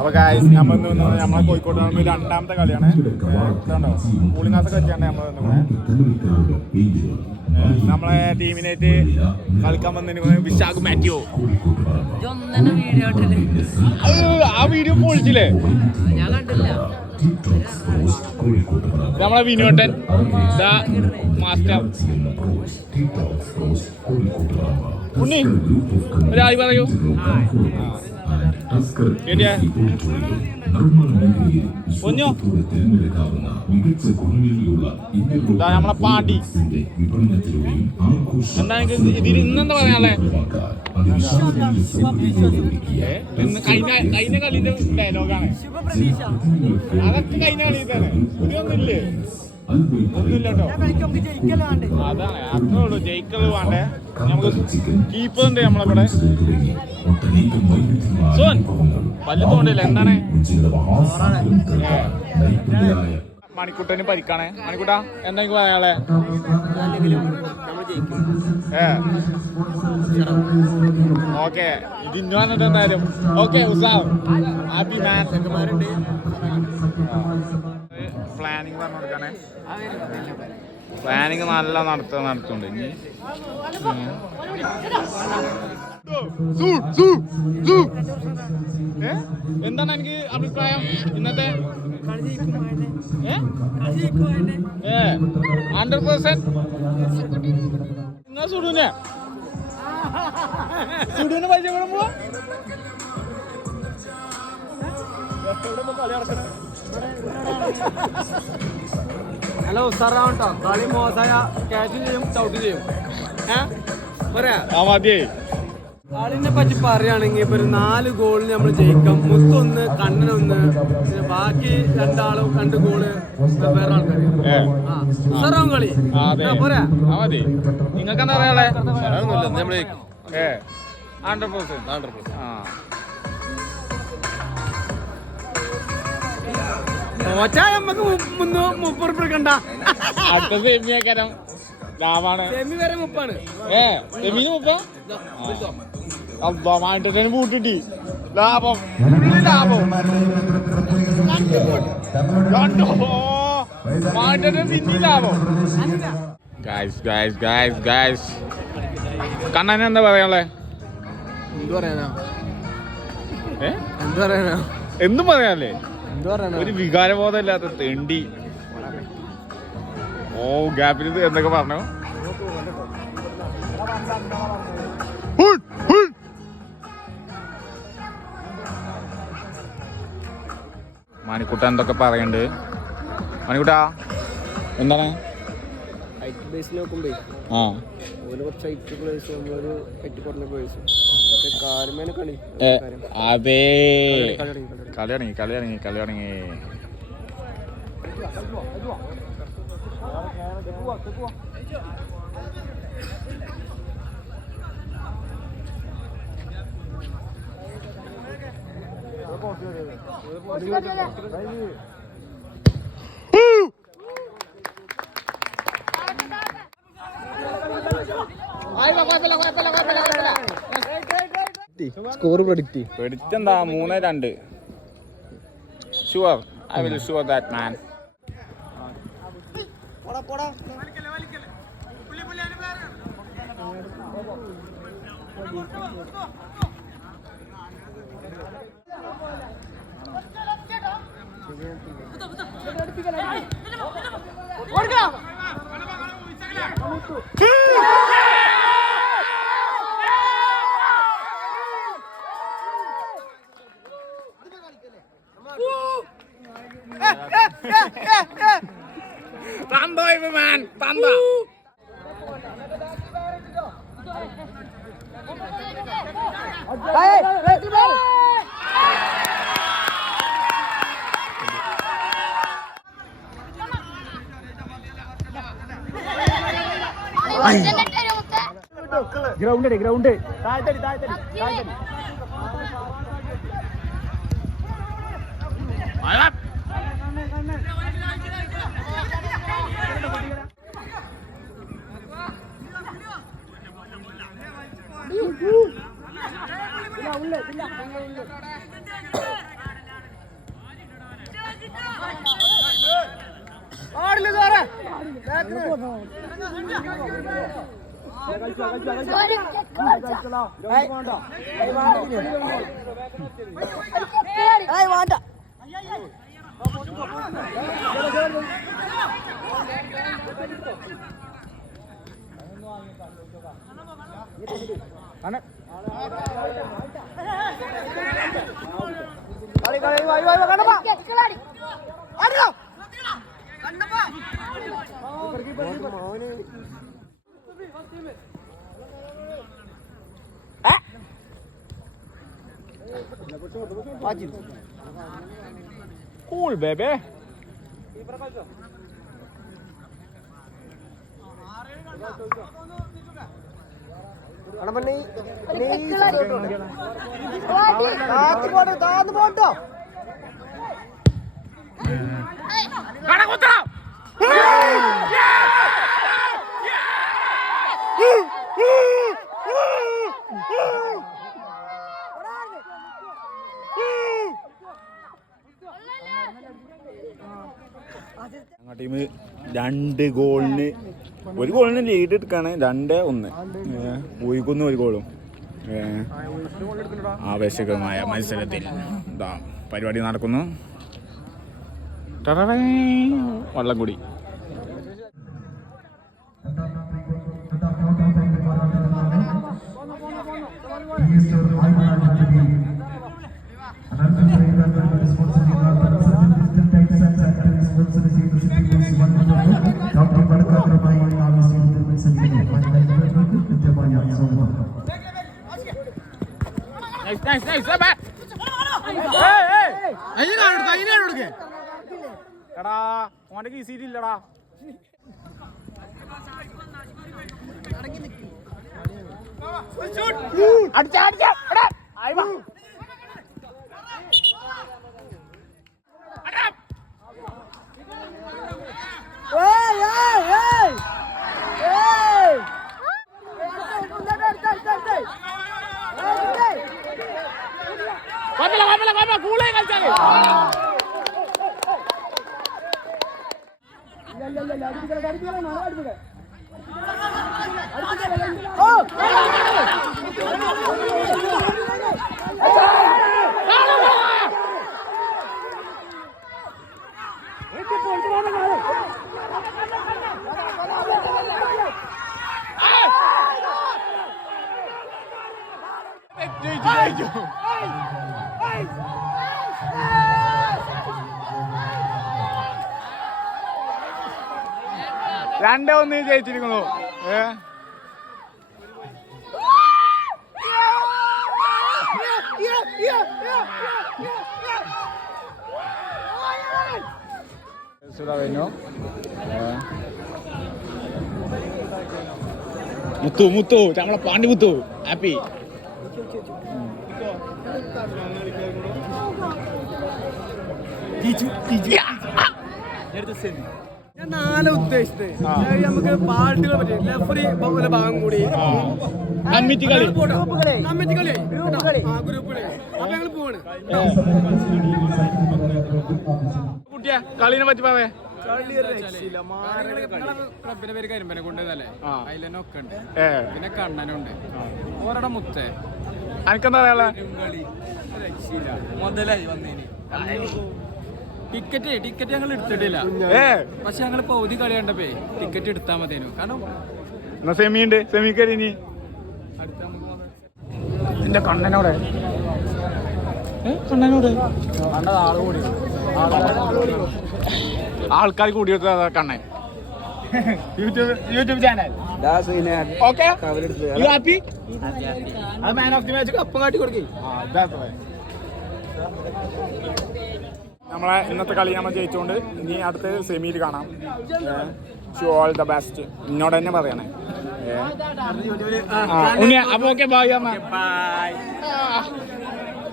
അപ്പോൾ ഗായ്സ് നമ്മൾ നമ്മളെ കോഴിക്കോട് രണ്ടാമത്തെ കളിയാണ്. ഇതുണ്ടോ കൂളിംഗ് ഗ്ലാസ് ഒക്കെ വെച്ചാണ് നമ്മൾ നമ്മളെ ടീമിനായിട്ട് കളിക്കാൻ വന്നിട്ട് വിശാഖ് മാറ്റിയോ ആ വീഡിയോ പൊളിച്ചില്ലേ? നമ്മളെ വിനോട്ടൻ മാസ്റ്റർ ഉണ്ണി ഒരായി പറയൂ. പൊന്നോ നമ്മളെ പാണ്ടി എന്താ ഇതിൽ ഇന്നെന്താ പറയാനുള്ളേ? കഴിഞ്ഞ കളിന്റെ ഡയലോഗാണ് അതൊക്കെ. കഴിഞ്ഞ കളി തന്നെ പുതിയൊന്നുമില്ലേ? ഒന്നുമില്ല കേട്ടോ. അതാണ് അത്രേ ഉള്ളൂ. ജയിക്കൽ വേണ്ടേ? നമുക്ക് കീപ്പർ ഉണ്ട് നമ്മളിവിടെ. സോൻ പല്ലത്തോണ്ടില്ല. എന്താണ് മണിക്കുട്ടന് പരിക്കാണ്. മണിക്കുട്ട എന്താ എനിക്ക് പറയാളെ? ഓക്കെ ഇത് ഇന്നു വന്നിട്ട് എന്തായാലും ഓക്കെ. ഉസാവ് ഹാപ്പി മാൻ. പ്ലാനിങ് പറഞ്ഞു കൊടുക്കാനേ. പ്ലാനിങ് നല്ല നടത്തുന്നുണ്ട്. ഇനി എന്താണ് എനിക്ക് അഭിപ്രായം ഇന്നത്തെ? 100% നിങ്ങൾ സുഡുവിനെ പരിചയപ്പെടുമ്പോ കളി നടക്കണം. ഹലോ ഉസാറാവട്ടോ. കളി മോശമായ ക്യാച്ചും ചെയ്യും ചവിട്ടും ചെയ്യും. പറയാ മതിയേ. കളിനെ പറ്റി പറയുകയാണെങ്കിൽ ഇപ്പൊ ഒരു 4 ഗോളിന് നമ്മൾ ജയിക്കാം. മുത്തൊന്ന് കണ്ണനൊന്ന് ബാക്കി 2 ആളും 2 ഗോള് വേറെ ആൾക്കാർ. ഉസാറാവും കളി. പോരാ മതി. നിങ്ങൾക്ക് എന്താ പറയാളെ? 100%. നമുക്ക് 30 എടുക്കണ്ട. അടുത്ത സെമിയാക്കാരം ലാഭാണ്. സെമി വരെ 30ആണ്. സെമിന് 30 മാറ്റത്തിന് പൂട്ടിട്ടി ലാഭം. മാറ്റത്തിന് പിന്നെ ലാഭം. ഗായ്സ് കണ്ണൻ എന്താ പറയാനുള്ളേ? എന്തും പറയാനല്ലേ? ഒരു വികാരബോധം ഇല്ലാത്ത തെണ്ടി. ഓ ഗ്യാപ്പിൽ എന്തൊക്കെ പറഞ്ഞു. മണിക്കുട്ട എന്തൊക്കെ പറയണ്ട്? മണിക്കുട്ട എന്താണ്? അതെ കളി സ്കോർ പ്രഡിക്റ്റ് എന്താ? 3-2 sure. I will sure that man. Tanda itu man, tanda. Ground. Cool, baby. Team 2 ഗോളിന് 1 ഗോളിന് ലീഡ് എടുക്കാണ് 2-1 പോയിക്കൊന്നു 1 ഗോളും ആവേശകരമായ മത്സരത്തിൽ പരിപാടി നടക്കുന്നു. വള്ളം കൂടി എടാ ഓന്റെ കീസിയില്ലടാ. കൂളായി കളിച്ചാല് രണ്ടേ ഒന്ന് ജയിച്ചിരിക്കുന്നു. മുത്തു മുത്തു നമ്മളെ പാണ്ടി മുത്തു ഹാപ്പി. ഞാൻ 4 ഉദ്ദേശിച്ചത് നമുക്ക് പാർട്ടികളെ പറ്റി ലഫറി ഭാഗം കൂടി കമ്മിറ്റി കളി ഗ്രൂപ്പുകളി അപ്പൊ ഞങ്ങൾ പോവാണ്. കുട്ടിയാ കളിനെ പറ്റി പറയേ. ക്ലബിന്റെ പേര് കരിമ്പനെ കൊണ്ടുവന്നല്ലേ, അതിൽ ഒക്കെ ഉണ്ട്. പിന്നെ കണ്ണനുണ്ട്, ഓരോ മുത്തേ. അനക്കെന്താ പറയാ? മുതലായി വന്നേന് ടിക്കറ്റ് ഞങ്ങൾ എടുത്തിട്ടില്ല. പക്ഷെ ഞങ്ങൾ പൗതി കളി കണ്ടപ്പോ ടിക്കറ്റ് എടുത്താൽ മതിയേനു. കാരണം സെമിയുണ്ട്, സെമിക്കരി ഇനി എന്റെ കണ്ണനോടെ ആൾക്കാർ കൂടി Kannan YouTube channel. Okay happy. അത് മാൻ ഓഫ് ദി മാച്ച് കപ്പം കാട്ടി കൊടുക്കേ. നമ്മളെ ഇന്നത്തെ കളി നമ്മൾ ജയിച്ചുകൊണ്ട് ഇനി അടുത്ത് സെമിയിൽ കാണാം. ഓൾ ദ ബെസ്റ്റ് എന്നോട് തന്നെ പറയണേ. അപ്പൊ ഓക്കെ ബൈ.